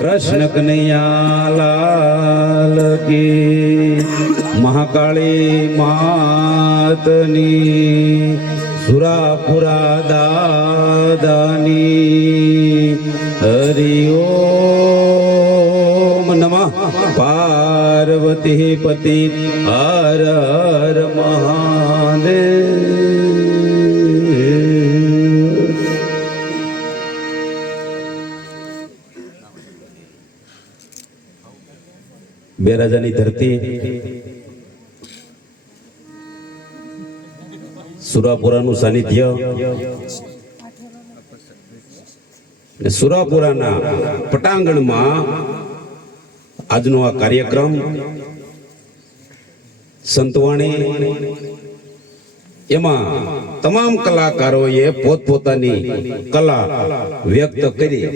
कृष्ण कन्हैया लाल की महाकाली मातनी सुरापुरा दादानी हरि ओम नमः पार्वती पति हर हर महादेव। બેરાજાની ધરતી સુરાપુરાનું સાનિધ્ય અને સુરાપુરાના પટાંગણમાં આજનો આ કાર્યક્રમ સંતવાણી એમાં તમામ કલાકારોએ પોતપોતાની કલા વ્યક્ત કરી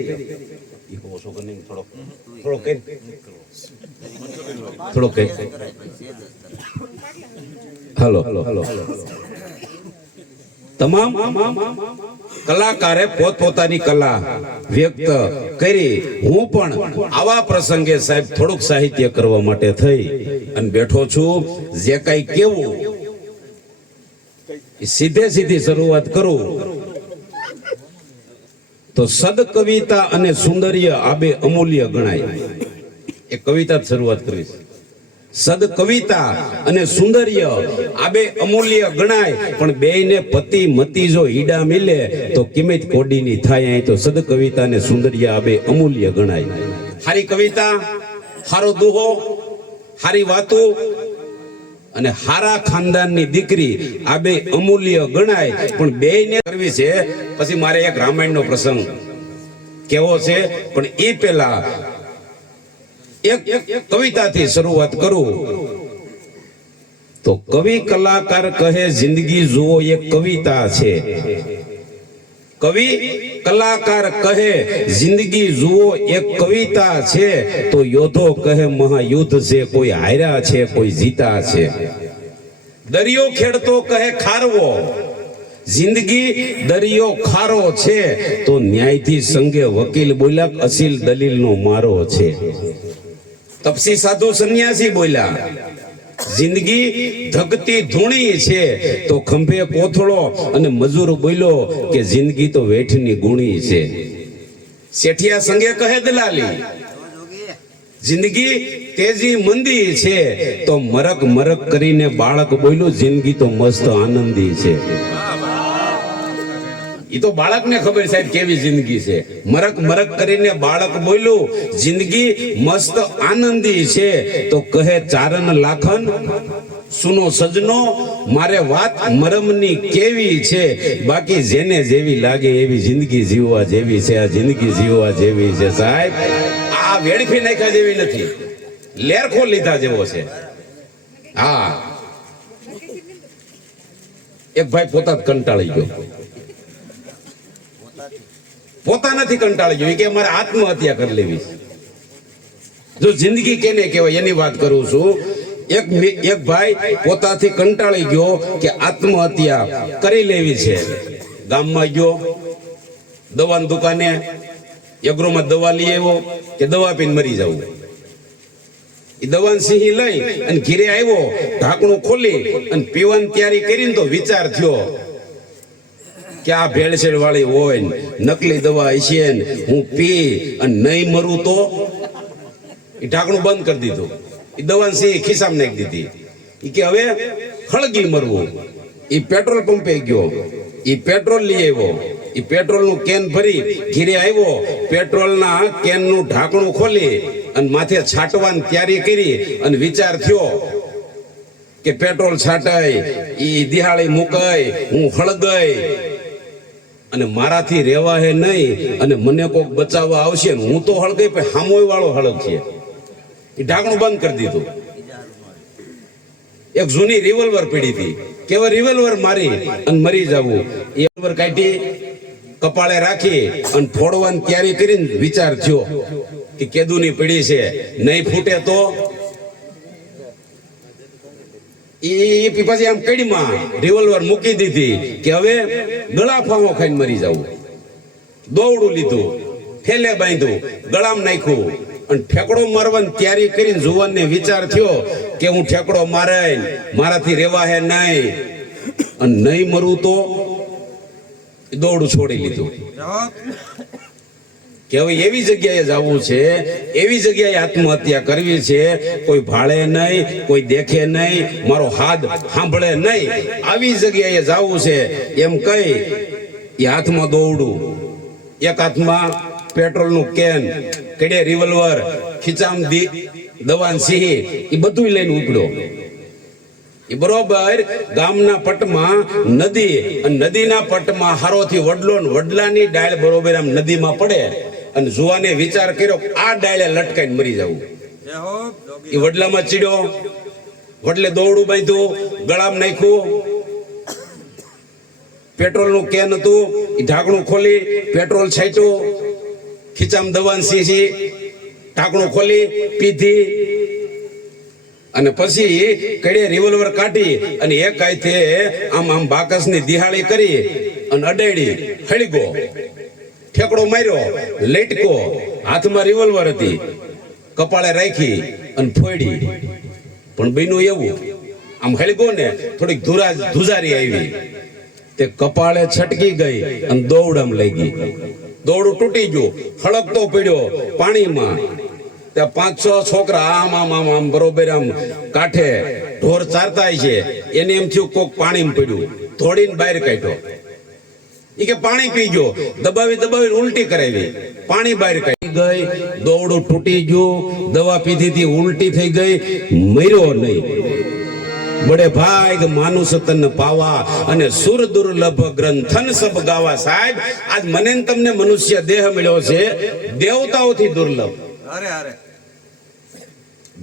થોડો કે હલો તમામ કલાકારે પોતપોતાની કલા વ્યક્ત કરી હું પણ આવા પ્રસંગે સાહેબ થોડુંક સાહિત્ય કરવા માટે થઈ અને બેઠો છું। જે કઈ કેવું સીધી શરૂઆત કરું તો સદ કવિતા અને સુંદર્ય આ બે અમૂલ્ય ગણાય। એક કવિતા શરૂઆત કરીશ। સદ કવિતા અને સુંદર્ય આ બે અમૂલ્ય ગણાય પણ બેયને પતિ મતી જો ઈડા મિલે તો કિંમત કોડીની થાય। અહીં તો સદ કવિતા અને સુંદર્ય આ બે અમૂલ્ય ગણાય। હારી કવિતા, હારો દુહો, હારી વાતો અને હારા ખાનદાનની દીકરી આ બે અમૂલ્ય ગણાય પણ બેયને કરવી છે। પછી મારે એક રામાયણનો પ્રસંગ કેવો છે પણ એ પહેલા એક કવિતાથી શરૂઆત કરું તો કવિ કલાકાર કહે જિંદગી જુઓ એક કવિતા છે। કવિ કલાકાર કહે જિંદગી જુઓ એક કવિતા છે તો યોધો કહે મહાયુદ્ધ છે, કોઈ હાર્યા છે કોઈ જીતા છે। દરિયો ખેડતો કહે ખારવો જિંદગી દરિયો ખારો છે તો ન્યાયથી સંગે વકીલ બોલ્યા અસીલ દલીલનો મારો છે। તપસી સાધુ સંન્યાસી બોલ્યા જિંદગી ધકતી ધૂણી છે તો ખંભે કોથળો અને મજૂર બોલ્યો કે જિંદગી તો વેઠની ગુણી છે। શેઠિયા સંગે કહે દલાલી જિંદગી તેજી મંદી છે તો મરક મરક કરીને બાળક બોલ્યું જિંદગી તો મસ્ત આનંદી છે। એ તો બાળકને ખબર સાહેબ કેવી જિંદગી છે। મરક મરક કરીને બાળક બોલ્યું જિંદગી મસ્ત આનંદી છે તો કહે ચારણ લાખન સુનો સજનો મારે વાત મરમની કેવી છે બાકી જેને જેવી લાગે એવી જિંદગી જીવવા જેવી છે। આ જિંદગી જીવવા જેવી છે સાહેબ, આ વેડફી નાખ્યા જેવી નથી, લેરખો લીધા જેવો છે। હા, એક ભાઈ પોતા કંટાળી ગયો, પોતાનાથી કંટાળી ગયો કે મારે આત્મહત્યા કરી લેવી। જો જિંદગી કેને કહેવાય એની વાત કરું છું। એક ભાઈ પોતાથી કંટાળી ગયો કે આત્મહત્યા કરી લેવી છે। ગામમાં ગયો, દવાની દુકાને એગ્રોમાં દવા લઈ આવ્યો કે દવા પીને મરી જવું। એ દવાની સિંહી લઈ અને ઘીરે આવ્યો, ઢાંકણું ખોલી અને પીવાની તૈયારી કરીને તો વિચાર થયો કે આ ભેળસેળ વાળી હોય નકલી દવા હશે હું પી અને નહીં મરું તો એ ઢાંકણું બંધ કરી દીધું। એ દવાની સિંહ ખિસ્સામાં નાખી દીધી। એ કે હવે હળગી મરવું। એ પેટ્રોલ પંપે ગયો, એ પેટ્રોલ લઈ આવ્યો, એ પેટ્રોલનું કેન ભરી ઘીરે આવ્યો, પેટ્રોલના કેનનું ઢાંકણું ખોલી અને માથે છાંટવાની તૈયારી કરી અને વિચાર થયો કે પેટ્રોલ છાંટાય, એ દિહાળી મુકાય, હું હળગાય અને મારાથી રેવા હે નહીં અને મને કોક બચાવવા આવશે ને હું તો હળગાઈ પણ હામોય વાળો હળગ છે। એ ઢાંકણું બંધ કરી દીધું। એક જૂની રિવોલ્વર પડી હતી, કેવા રિવોલ્વર મારી અને મરી જવું। એ રિવોલ્વર કાઢી કપાળે રાખી અને ફોડવાની તૈયારી કરીને વિચાર થયો કે કેદુની પડી છે, નહીં ફૂટે તો પછી આમ કડીમાં રિવોલ્વર મૂકી દીધી કે હવે ગળા ફાંહો ખાઈને મરી જવું। દોવડું લીધું, ફેલે બાંધ્યું, ગળામાં નાખ્યું અને ઠેકડો મારવાની તૈયારી કરીને જુવાનને વિચાર થયો કે હું ઠેકડો મારે મારાથી રેવા હે નહીં, અને નહીં મરું તો દોડું છોડી લીધું કે હવે એવી જગ્યાએ જવું છે, એવી જગ્યાએ આત્મહત્યા કરવી છે, કોઈ ભાળે નહીં, કોઈ દેખે નહીં, મારો હાથ સાંભળે નહીં, આવી જગ્યાએ જવું છે એમ કહી એ હાથમાં દોરડું, એક હાથમાં પેટ્રોલનું કેન, કડે રિવોલ્વર, ખીચામાં દવાન સિંહ, એ બધું લઈને ઉપડ્યો. એ બરોબર ગામના પટમાં નદી, અને નદીના પટમાં હારોથી વડલો ને વડલાની ડાળ બરોબર આમ નદીમાં પડે, અને જુવાને વિચાર કર્યો આ ડાળે લટકાઈને મરી જવું. એ વડલામાં ચીડ્યો, વડલે દોરડું બાંધ્યું, ગળામાં નાખ્યું, પેટ્રોલનું કેન હતું એ ઢાંકણું ખોલી પેટ્રોલ છાંટ્યું, ખીચામાં દવાન સીસી, ઢાંકણું ખોલી પીધી, અને પછી કડે રિવોલ્વર કાઢી અને એક હાથે આમ આમ બાકસની દિહાળી કરી અને અડાડી હળગો, ઠેકડો માર્યો, લેટકો, હાથમાં રિવોલ્વર હતી, કપાળે રાખી અને ફોડી. પણ બન્યું એવું, આમ હળગો ને થોડીક ધુજારી આવી, તે કપાળે છટકી ગઈ અને દોરડામ લઈ ગઈ. દોરડું તૂટી ગયું, હળગતો પડ્યો પાણીમાં. ત્યાં 5-6 છોકરા આમ આમ આમ આમ બરોબર આમ કાંઠે ઢોર ચારતા છે, એને એમ થયું કોક પાણીમાં પડ્યું, ધોડીને બહાર કાઢ્યો. એ કે પાણી પી ગયો, દબાવી દબાવી ઉલટી કરાવી, પાણી બહાર કાઢી ગઈ, દોરડું તૂટી ગયું, દવા પીધી હતી, ઉલટી થઈ ગઈ, મર્યો નહીં. બડે ભાગ માનુષ તન પાવા અને સુર દુર્લભ ગ્રંથન સબ ગાવા. સાહેબ આજ મને તમને મનુષ્ય દેહ મળ્યો છે દેવતાઓથી દુર્લભ,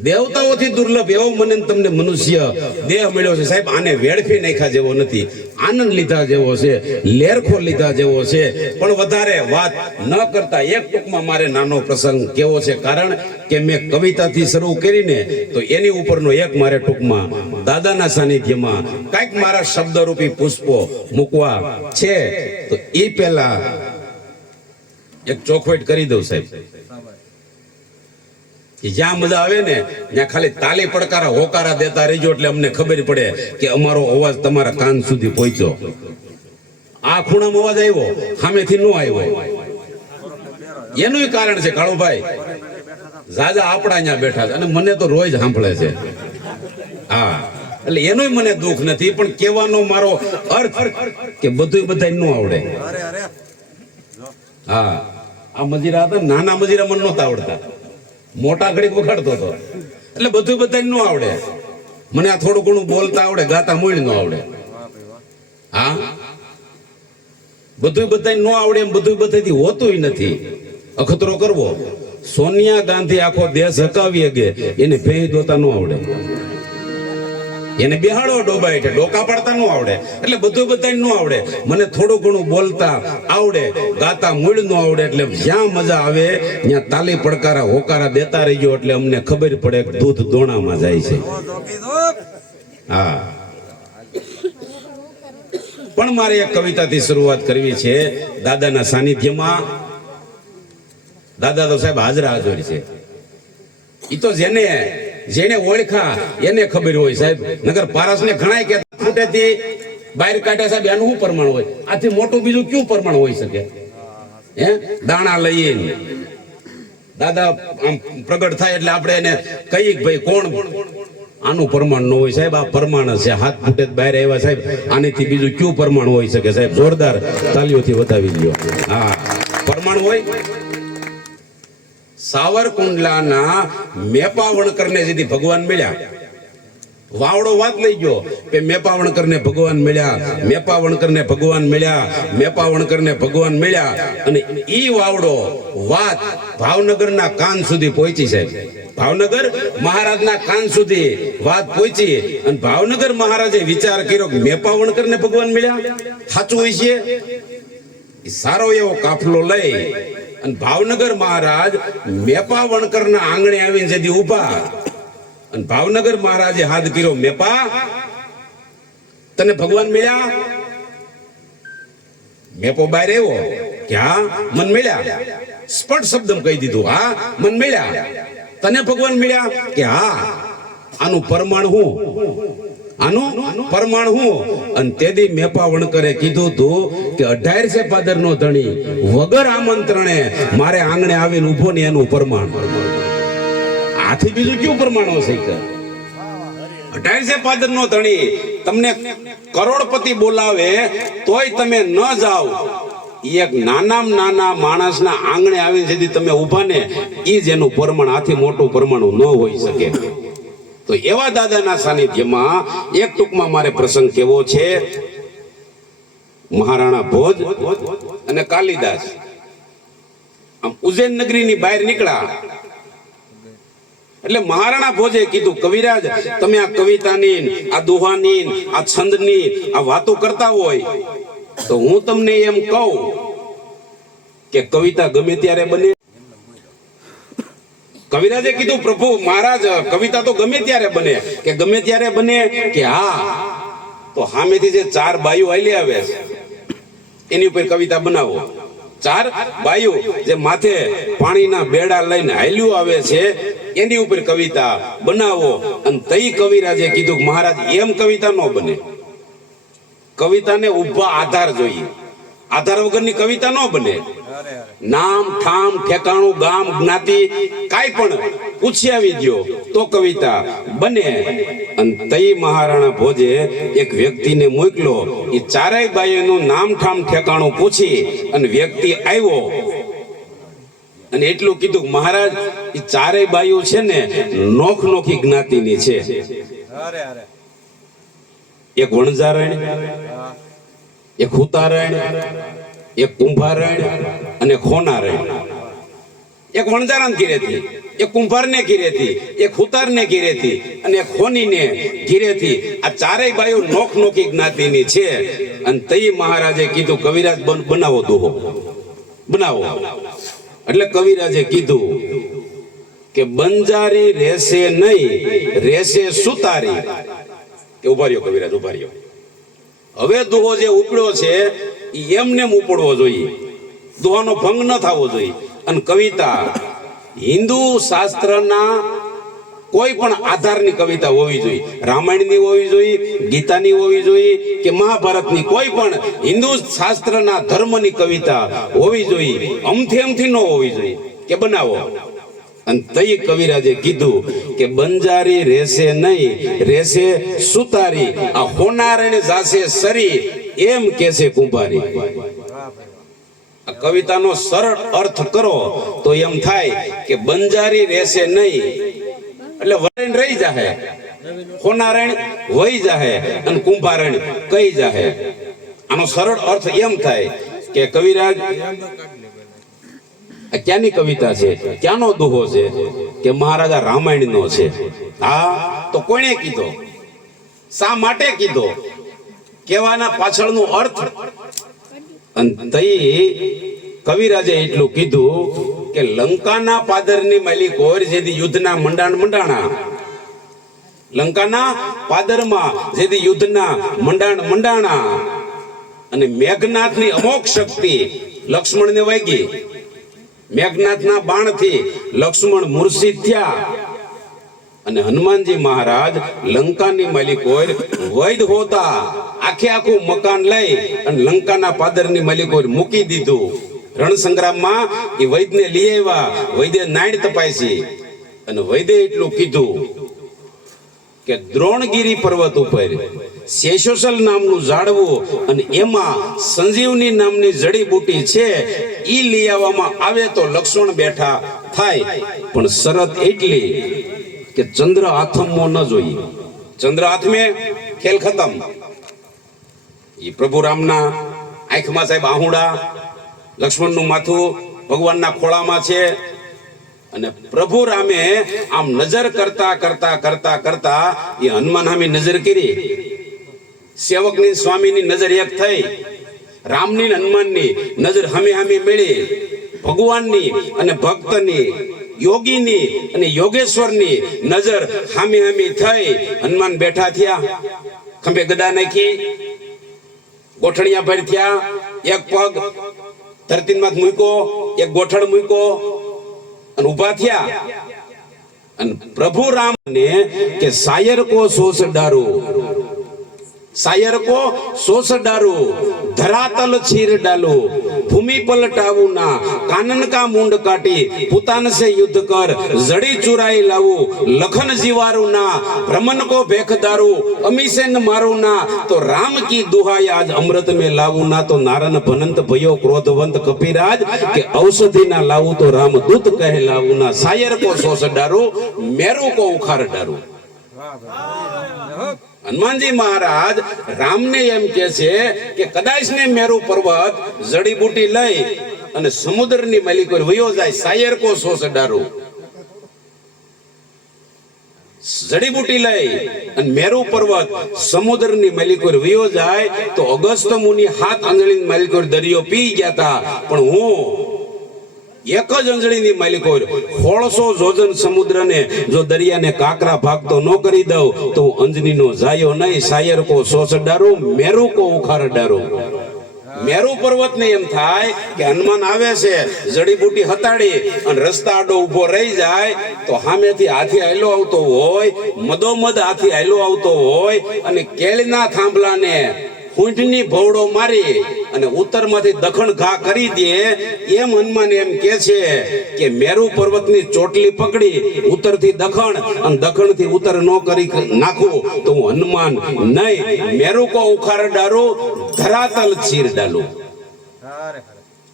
દેવતાઓથી દુર્લભ એવો મને તમને મનુષ્ય દેહ મળ્યો છે. સાહેબ આને વેડફી નાખ્યા જેવો નથી, આનંદ લીધા જેવો છે, લેરખો લીધા જેવો છે. પણ વધારે વાત ન કરતા એક ટૂંકમાં મારે નાનો પ્રસંગ કેવો છે, કારણ કે મેં કવિતાથી શરૂ કરીને તો એની ઉપરનો એક મારે ટૂંકમાં દાદાના સાનિધ્યમાં કઈક મારા શબ્દરૂપી પુષ્પો મૂકવા છે. તો એ પહેલા એક ચોખવટ કરી દઉં સાહેબ, જ્યાં મજા આવે ને ત્યાં ખાલી તાલી પડકારા હોકારા દેતા રહેજો, એટલે અમને ખબર પડે કે અમારો અવાજ તમારા કાન સુધી પહોંચ્યો. આ ખૂણામાં અવાજ આવ્યો, સામેથી ન આવ્યો, એનું કારણ છે કાળુભાઈ, જાજા આપણા અહીંયા બેઠા છે અને મને તો રોજ સાંભળે છે. હા, એટલે એનું મને દુઃખ નથી, પણ કહેવાનો મારો અર્થ કે બધું બધાય ન આવડે. હા, આ મજીરા હતા, નાના મજીરા મને નહોતા આવડતા, મોટા ઘડીક વખાડતો હતો, એટલે બધું બધા ન આવડે. મને આ થોડું ઘણું બોલતા આવડે, ગાતા મૂળ ન આવડે. હા, બધું બધા ન આવડે એમ બધું બધાથી હોતું નથી. અખતરો કરવો, સોનિયા ગાંધી આખો દેશ હકાવી કે એને ભેં દોતા ન આવડે, એને બેહાડો ડોબાય છે, ડોકા પાડતા ન આવડે, એટલે બધું બધા ન આવડે. મને થોડું ઘણું બોલતા આવડે, ગાતા મૂળ ન આવડે, એટલે જ્યાં મજા આવે ત્યાં તાલી પડકારા હોકારા દેતા રહીજો, એટલે અમને ખબર પડે કે દૂધ દોણામાં જાય છે. હા, પણ મારે એક કવિતાથી શરૂઆત કરવી છે દાદાના સાનિધ્યમાં. દાદા તો સાહેબ હાજરા હાજર છે, એ તો જેને ઓળખા એને ખબર હોય સાહેબ. નગર પારસને ઘણાય કે ફૂટેથી બહાર કાઢે સાહેબ, એનું શું પ્રમાણ હોય? આથી મોટું બીજું કયું પ્રમાણ હોઈ શકે? હે, દાણા લઈને દાદા આમ પ્રગટ થાય એટલે આપણે એને કહીએ કે ભાઈ કોણ? આનું પ્રમાણ ન હોય સાહેબ, આ પ્રમાણ છે. હાથ ફૂટે બહાર આવ્યા સાહેબ, આનેથી બીજું કયું પ્રમાણ હોઈ શકે સાહેબ? જોરદાર તાલીઓથી વધાવી લ્યો. હા, પ્રમાણ હોય. સાવરકુંડલાના મેપાવણકરને જેથી ભગવાન મળ્યા, વાવડો વાત લઈ ગયો કે મેપાવણકરને ભગવાન મળ્યા, મેપાવણકરને ભગવાન મળ્યા, મેપાવણકરને ભગવાન મળ્યા. અને ઈ વાવડો વાત ભાવનગરના કાન સુધી પહોંચી સાહેબ. ભાવનગર મહારાજના કાન સુધી વાત પહોંચી, અને ભાવનગર મહારાજે વિચાર કર્યો કે મેપાવણકરને ભગવાન મળ્યા, સાચું હોય છે. સારો એવો કાફલો લઈ અને ભાવનગર મહારાજ મેપાવણકરના આંગણે આવીને જેથી ઉભા, અને ભાવનગર મહારાજે હાથ કર્યો, મેપા તને ભગવાન મળ્યા? મેપો બહાર આવ્યો, કે હા મન મળ્યા, સ્પષ્ટ શબ્દમાં કહી દીધું, હા મન મળ્યા. તને ભગવાન મળ્યા કે હા. આનું પ્રમાણ હું, આનું પ્રમાણ હું. અને તેદી મેપા વણકરે કીધું તું કે 18 પાદર નો ધણી વગર આમંત્રણે મારે આંગણે આવીને ઉભો ને એનું પ્રમાણ. આથી બીજું કયું પ્રમાણ હશે? 18 પાદર નો ધણી તમને કરોડપતિ બોલાવે તોય તમે ન જાઓ. એક નાનામાં નાના માણસના આંગણે આવીને જેથી તમે ઉભા ને એ જ એનું પ્રમાણ. આથી મોટું પ્રમાણ ન હોઈ શકે. તો એવા દાદાના સાનિધ્યમાં એક ટૂંકમાં મારે પ્રસંગ કેવો છે. મહારાણા ભોજ અને કાલિદાસ આમ ઉજ્જૈન નગરીની બહાર નીકળ્યા એટલે મહારાણા ભોજે કીધું, કવિરાજ તમે આ કવિતાની, આ દુહાની, આ છંદની આ વાતો કરતા હોય તો હું તમને એમ કહું કે કવિતા ગમે ત્યારે બને. કવિરાજે કીધું, પ્રભુ મહારાજ કવિતા તો ગમે ત્યારે બને. કે ગમે ત્યારે બને કે હા. તો સામેથી જે 4 બાઈઓ હાલી આવે છે એની ઉપર કવિતા બનાવો. 4 બાઈઓ જે માથે પાણીના બેડા લઈને હાલ્યું આવે છે એની ઉપર કવિતા બનાવો. અને તઈ કવિરાજે કીધું, મહારાજ એમ કવિતા ન બને. કવિતાને ઉભા આધાર જોઈએ. આધાર વગરની કવિતા ન બને. નામ ઠામ ઠેકાણું ગામ જ્ઞાતિ કાઈ પણ પૂછી આવી ગયો તો કવિતા બને. અને તઈ મહારાણા ભોજે એક વ્યક્તિને મોકલો. એ 4 બાઈઓનું નામ ઠામ ઠેકાણું પૂછી અને વ્યક્તિ આવ્યો અને એટલું કીધું, મહારાજ એ 4 બાઈઓ છે ને નોખ નોખી જ્ઞાતિની છે. એક વણઝારણ, એક હુતારણ, એક કુંભારણ અને ખોનારણ. એક વણઝારણ ઘીરેથી, એક કુંભારને ઘીરેથી, એક હુતારને ઘીરેથી અને એક ખોનીને ઘીરેથી. આ 4 બાઈઓ નોખ નોખી જ્ઞાતિની છે. અને તઈ મહારાજે કીધું, કવિરાજ બનાવો દોહો, બનાવો. એટલે કવિરાજે કીધું કે બંજારી રહેશે નહીં, રહેશે સુતારી. કે ઉભા રહ્યો કવિરાજ, ઉભા રહ્યો. હવે દોહો જે ઉપડ્યો છે એમને ઉપડવો જોઈએ. દોહાનો ભંગ ન થવો જોઈએ. અને કવિતા હિન્દુ શાસ્ત્રના કોઈ પણ આધારની કવિતા હોવી જોઈએ. રામાયણની હોવી જોઈએ, ગીતાની હોવી જોઈએ કે મહાભારતની કોઈ પણ હિન્દુ શાસ્ત્રના ધર્મની કવિતા હોવી જોઈએ. અમથી ન હોવી જોઈએ. કે બનાવો. અને તઈ કવિરાજે કીધું કે બંજારી રહેશે નહીં, રહેશે સુતારી. આ હોનારણે જાશે સરી, એમ કેસે કુંભારી. આ કવિતાનો સરળ અર્થ કરો તો એમ થાય કે બંજારી રહેશે નહીં એટલે વરણ રહી જાહે, હોનારણ વહી જાહે અને કુંભારણ કઈ જાહે. આનો સરળ અર્થ એમ થાય કે કવિરાજ ક્યાંની કવિતા છે, ક્યાંનો દુહો છે? કે મહારાજા રામાયણ નો છે. હા, તો કોણે કીધો, શા માટે કીધો, કહેવાના પાછળનો અર્થ. અને તઈ કવિરાજે એટલું કીધું કે લંકાના પાદરની માલિક હોય જેથી યુદ્ધના મંડાણા, લંકાના પાદરમાં જેથી યુદ્ધના મંડાણા અને મેઘનાથની અમોઘ શક્તિ લક્ષ્મણને વાગી. મેઘનાથના બાણથી લક્ષ્મણ મૂર્છિત થયા અને હનુમાનજી મહારાજ લંકાની માલિક હોય વૈદ હોતા આખું મકાન લઈ અને લંકાના પાદરની માલિક હોય મૂકી દીધું. રણ સંગ્રામમાં એ વૈદને લઈ આવ્યા. વૈદે નાડ તપાસી અને વૈદે એટલું કીધું કે દ્રોણગીરી પર્વત ઉપર શેષોસલ નામનું ઝાડવું અને એમાં સંજીવની નામની જડીબુટી છે, ઈ લઈ આવવામાં આવે તો લક્ષ્મણ બેઠા થાય. પણ શરત એટલી કે ચંદ્ર હાથમાં ન જોઈએ. ચંદ્ર હાથમે ખેલ ખતમ. એ પ્રભુ રામના આંખમાં સાહેબ આહુડા, લક્ષ્મણનું માથું ભગવાનના ખોળામાં છે. અને પ્રભુ રામે આમ નજર કરતા કરતા કરતા કરતા એ હનુમાન સામે નજર કરી. સેવકની સ્વામીની નજર એક થઈ, રામની હનુમાનની નજર હામે હામે મળી. ભગવાનની અને ભક્તની, યોગીની અને યોગેશ્વરની નજર હામે હામે થઈ. હનુમાન બેઠા થયા, ખંભે ગદા નાખી, ગોઠણિયા ભર થયા, એક પગ ધરતીમાં મૂક્યો, એક ગોઠણ મૂક્યો અને ઉભા થયા. અને પ્રભુ રામ ને કે શાયર કો સોસ ડારો, શાયર કો સોસ ડારો, ધરાતલ ચીર ડાલો, ભૂમિ પલટાવું ના, કાનન કા મુંડ કાટી, પુતાન સે યુદ્ધ કર, જડી ચુરાઈ લાવું, લખન જીવારું ના, ભ્રમન કો ભેખદારું, અમીસે ન મારું ના, તો રામ કી દુહાઈ આજ અમૃત में લાવું ના, તો નારન ભનંત ભયો ક્રોધવંત કપિરાજ, કે ઔષધિ ના લાવું તો રામ દૂત કહે લાવું ના, શાયર કો સોસ ડારું, મેરુ કો ઉખાર ડારું. હનુમાનજી મહારાજ રામને એમ કે છે કે કદાચ ને મેરુ પર્વત જડીબુટી લઈ અને સમુદ્રની માલિક પર વયો જાય, શાયર કો સોસ ડારું, જડીબુટી લઈ અને મેરુ પર્વત સમુદ્રની માલિક પર વયો જાય તો અગસ્ત મુનિ હાથ આંગળીની માલિક પર દરિયો પી ગયા હતા, પણ હું એક જ અંજળીની માલિક હોય 1600 જોજન સમુદ્રને જો દરિયાને કાકરા ભાગતો ન કરી દઉં તો અંજનીનો જાયો નહીં, શાયર કો સોસ ડારું, મેરુ કો ઉખાર ડારું. મેરુ પર્વત ને એમ થાય કે હનુમાન આવે છે, જડીબુટી હતાડી અને રસ્તા આડો ઉભો રહી જાય તો સામેથી હાથી આયલો આવતો હોય, મદોમદ હાથી આયલો આવતો હોય અને કેળના થાંભલાને ઊંટની ભવડો મારી અને ઉત્તરમાંથી દખણ ઘા કરી દે, એમ હનુમાન એમ કે છે કે મેરુ પર્વતની ચોટલી પકડી ઉત્તરથી દખણ અને દખણથી ઉત્તર નો કરી નાખું તો હું હનુમાન નહીં, મેરુ કો ઉખાર ડારું, ધરાતલ ચીર ડાલું.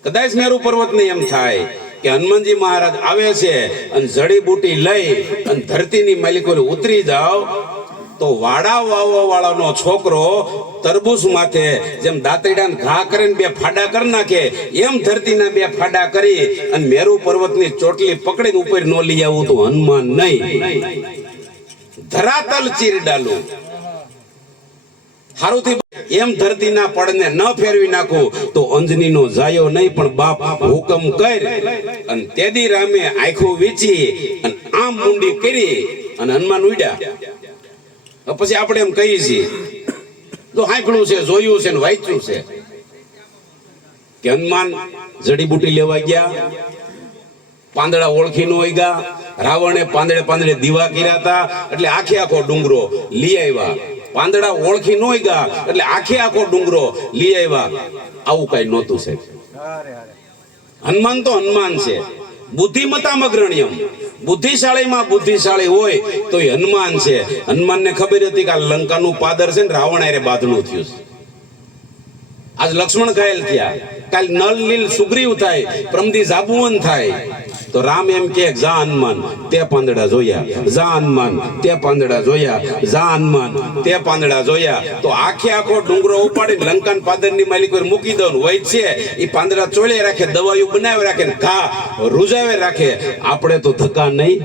કદાચ મેરુ પર્વત ને એમ થાય કે હનુમાનજી મહારાજ આવે છે અને જડીબુટી લઈ અને ધરતીની માલિકો ઉતરી જાવ તો વાડા વાવવા વાળાનો છોકરો તરબૂચ માથે જેમ દાંતરડાને ઘા કરીને બે ફાડા કરી નાખે એમ ધરતીના બે ફાડા કરી અને મેરુ પર્વતની ચોટલી પકડીને ઉપર નો લઈ આવું તો હનુમાન નહીં, ધરાતલ ચીર ડાલું. હારુથી એમ ધરતીના પડને ન ફેરવી નાખું તો અંજનીનો જાયો નહીં, પણ બાપ હુકમ કર. અને તેદી રામે આંખો વીચી અને આમ મુંડી કરી અને હનુમાન ઉડ્યા. પછી આપણે એમ કહીએ છીએ તો સાંભળ્યું છે, જોયું છે ને વાંચ્યું છે કે હનુમાન જડીબુટી લેવા ગયા, પાંદડા ઓળખી નો ગયા, રાવણે પાંદડે પાંદડે દીવા કર્યા હતા એટલે આખે આખો ડુંગરો લઈ આવ્યા, પાંદડા ઓળખી નો ગયા એટલે આખે આખો ડુંગરો લઈ આવ્યા. આવું કઈ નહોતું સાહેબ. હનુમાન તો હનુમાન છે, બુદ્ધિમતામ અગ્રણ્યમ, બુદ્ધિશાળીમાં બુદ્ધિશાળી હોય તો એ હનુમાન છે. હનુમાનને ખબર હતી કે આ લંકાનું પાદર છે ને રાવણ હારે બાંધણું થયું છે. આજ લક્ષ્મણ ઘાયલ થયા, કાલ નલ નીલ સુગ્રીવ થાય, પ્રમદી જાબુવન થાય તો રામ એમ કે જા હનુમાન તે પાંદડા જોયા, જા હનુમાન તે પાંદડા જોયા, જા હનુમાન તે પાંદડા જોયા. તો આખે આખો ડુંગરો ઉપાડી લંકાન પાદરની માલિક પર મૂકી દો, વૈદ છે એ પાંદડા ચોળે રાખે, દવાયું બનાવી રાખે, ઘા રૂજાવે રાખે. આપણે તો ધક્કા નહીં.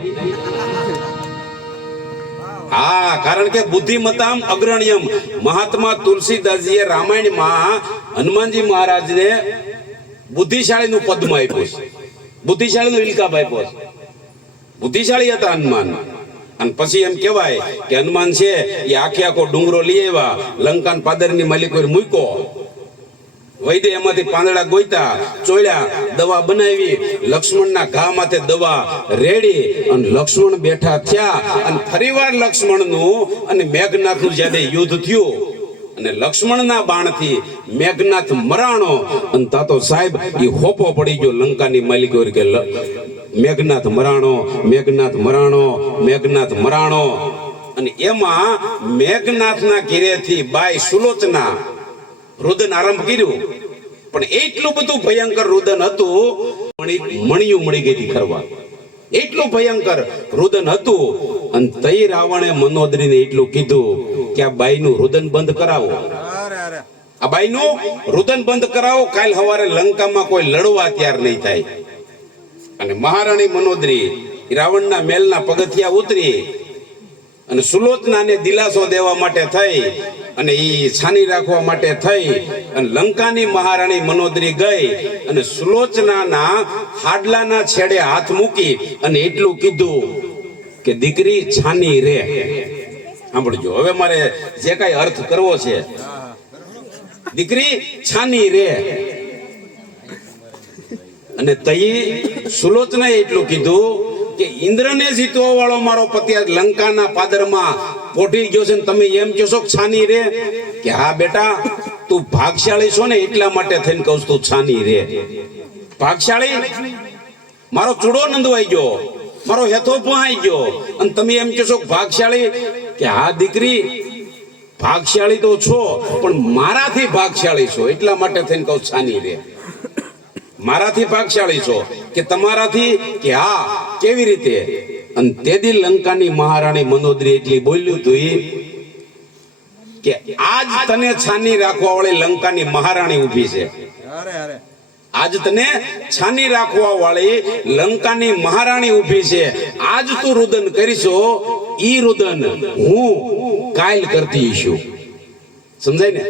હા, કારણ કે બુદ્ધિમતામ અગ્રણ્યમ. મહાત્મા તુલસીદાસજીએ રામાયણમાં હનુમાનજી મહારાજને બુદ્ધિશાળીનું પદ્મ આપ્યું છે, બુદ્ધિશાળીનો ઇલકાબ આપ્યો છે. બુદ્ધિશાળી હતા હનુમાન. અને પછી એમ કહેવાય કે હનુમાન છે એ આખે આખો ડુંગરો લઈ આવ્યા, લંકાન પાદરની માલિક પર મૂક્યો, વૈદે એમાંથી પાંદડા ગોઈતા, ચોળ્યા, દવા બનાવી, લક્ષ્મણના ઘા માથે દવા રેડી અને લક્ષ્મણ બેઠા થયા. અને ફરીવાર લક્ષ્મણનું અને મેઘનાથનું જ્યારે યુદ્ધ થયું અને લક્ષ્મણના બાણથી મેઘનાથ મરાણો અને તાતો સાહેબ એ હોપો પડી ગયો લંકાની માલિક કે મેઘનાથ મરાણો, મેઘનાથ મરાણો, મેઘનાથ મરાણો. અને એમાં મેઘનાથના ઘેરેથી બાઈ સુલોચના રુદન આરંભ કર્યું, પણ એટલું બધું ભયંકર રુદન હતું, મણિયું મળી ગઈ હતી ખરવા, એટલું ભયંકર રુદન હતું. અને તઈ રાવણે મનોદરીને એટલું કીધું કે આ બાઈનું રુદન બંધ કરાવો, આ બાઈનું રુદન બંધ કરાવો, કાલ સવારે લંકામાં કોઈ લડવા તૈયાર નહીં થાય. અને મહારાણી મનોદરી રાવણના મહેલના પગથિયા ઉતરી અને સુલોચનાને દિલાસો દેવા માટે થઈ અને એ છાની રાખવા માટે થઈ અને લંકાની મહારાણી મનોદરી ગઈ અને સુલોચનાના હાડલાના છેડે હાથ મૂકી અને એટલું કીધું કે દીકરી છાની રે. સાંભળજો, હવે મારે જે કઈ અર્થ કરવો છે, દીકરી છાની રે. અને તઈ સુલોચનાએ એટલું કીધું કે ઇન્દ્રને જીતવા વાળો મારો પતિ આજ લંકાના પાદરમાં પોટી ગયો છે ને તમે એમ કહો છો છાની રે કે હા બેટા તું ભાગશાળી છો ને એટલા માટે થઈને કહું છું તું છાની રે ભાગશાળી મારો ચૂડો નંદવાઈ ગયો મારો હેથો પહાઈ ગયો અને તમે એમ કહો છો ભાગશાળી કે હા દીકરી ભાગશાળી તો છો પણ મારાથી ભાગશાળી છો એટલા માટે થઈને કહું છાની રે મારાથી ભાગશાળી છો કે તમારાથી કે હા કેવી રીતે અને તેદી લંકાની મહારાણી મંદોદરી એટલી બોલ્યું તું કે આજ તને છાની રાખવા વાળી લંકાની મહારાણી ઊભી છે આજ તને છાની રાખવા વાળી લંકાની મહારાણી ઊભી છે આજ તું રુદન કરીશો ઈ રુદન હું કાલ કરતી છું સમજાય ને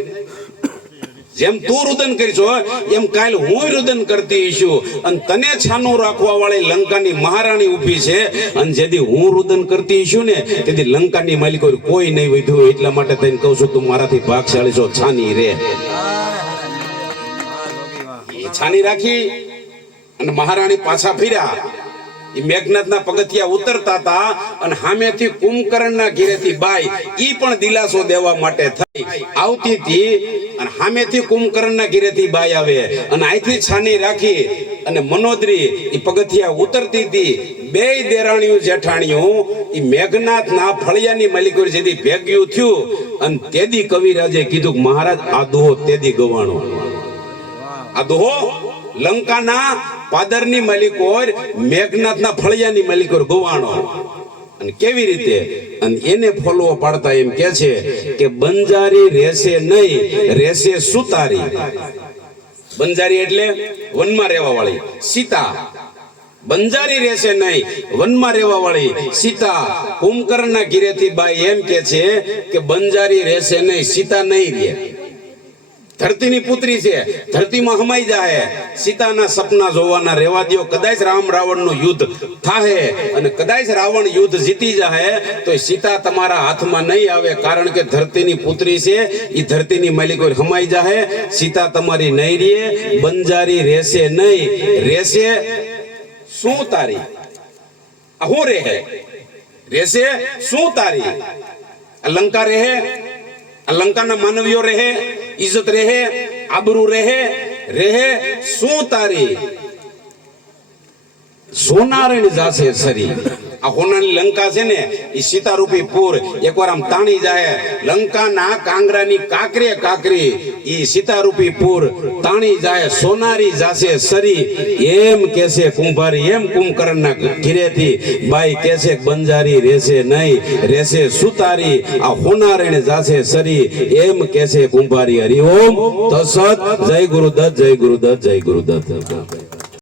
જેમ તું રુદન કરીશો એમ કાલ હું રુદન કરતી છું અને તને છાનું રાખવા વાળી લંકાની મહારાણી ઊભી છે અને જેથી હું રુદન કરતી છું ને તેથી લંકાની માલિકો કોઈ નહીં વધ્યું એટલા માટે તને કહું છું તું મારાથી ભાગશાળી છો છાની રે છાની રાખી અને મહારાણી પાછા ફર્યા એ મેઘનાથના પગથિયા ઉતરતા હતા અને સામેથી કુંભકર્ણના ઘેરેથી બાઈ ઈ પણ દિલાસો દેવા માટે થઈ આવતી હતી અને સામેથી કુંભકર્ણના ઘેરેથી બાઈ આવે અને અહીંથી છાની રાખી અને મંદોદરી એ પગથિયા ઉતરતી હતી બે દેરાણીઓ જેઠાણીઓ એ મેઘનાથના ફળિયાની માલિકો જેથી ભેગ્યું થયું અને તેદી કવિરાજે કીધું કે મહારાજ આ દોહો તેદી ગવાણો આ દોહો લંકાના પાદરની માલિકો મેઘનાથના ફળિયાની માલિકો ગવાણો અને કેવી રીતે અને એને ફોલવો પાડતા એમ કે છે કે બંજારી રહેશે નહીં રહેશે સુતારી બંજારી એટલે વનમાં રહેવા વાળી સીતા બંજારી રહેશે નહીં વનમાં રહેવા વાળી સીતા કુંભકર્ણના ઘેરેથી બાઈ એમ કે છે કે બંજારી રહેશે નહીં સીતા નહીં રહે ધરતીની પુત્રી છે ધરતીમાં હમાઈ જાય સીતાના સપના જોવાના રહેવા દ્યો કદાચ રામ રાવણનું યુદ્ધ થાહે અને કદાચ રાવણ યુદ્ધ જીતી જાય તો સીતા તમારા હાથમાં નહીં આવે કારણ કે ધરતીની પુત્રી છે એ ધરતીની માલિકો હમાઈ જાય સીતા તમારી નહીં રહે બંજારી રહેશે નહીં રહેશે શું તારી હું રહે રહેશે શું તારી લંકા રહે લંકાના માનવીઓ રહે इज्जत रहे आबरू रहे रहे શું તારી સોનારણ જાશે સરી આ હોનાની લંકા છે ને એ સીતારૂપી પૂર એકવાર આમ તાણી જાય લંકાના કાંગરાની કાકરે કાકરી એ સીતારૂપી પૂર તાણી જાય સોનારી જાશે સરી એમ કેસે કુંભારી એમ કુંભકર્ણના ઘેરેથી બાઈ કેસે બંજારી રહેશે નહીં રહેશે સુતારી આ હોનારણ જાશે સરી એમ કેસે કુંભારી હરિ ઓમ તસત જય ગુરુદત્ત જય ગુરુદત્ત જય ગુરુદત્ત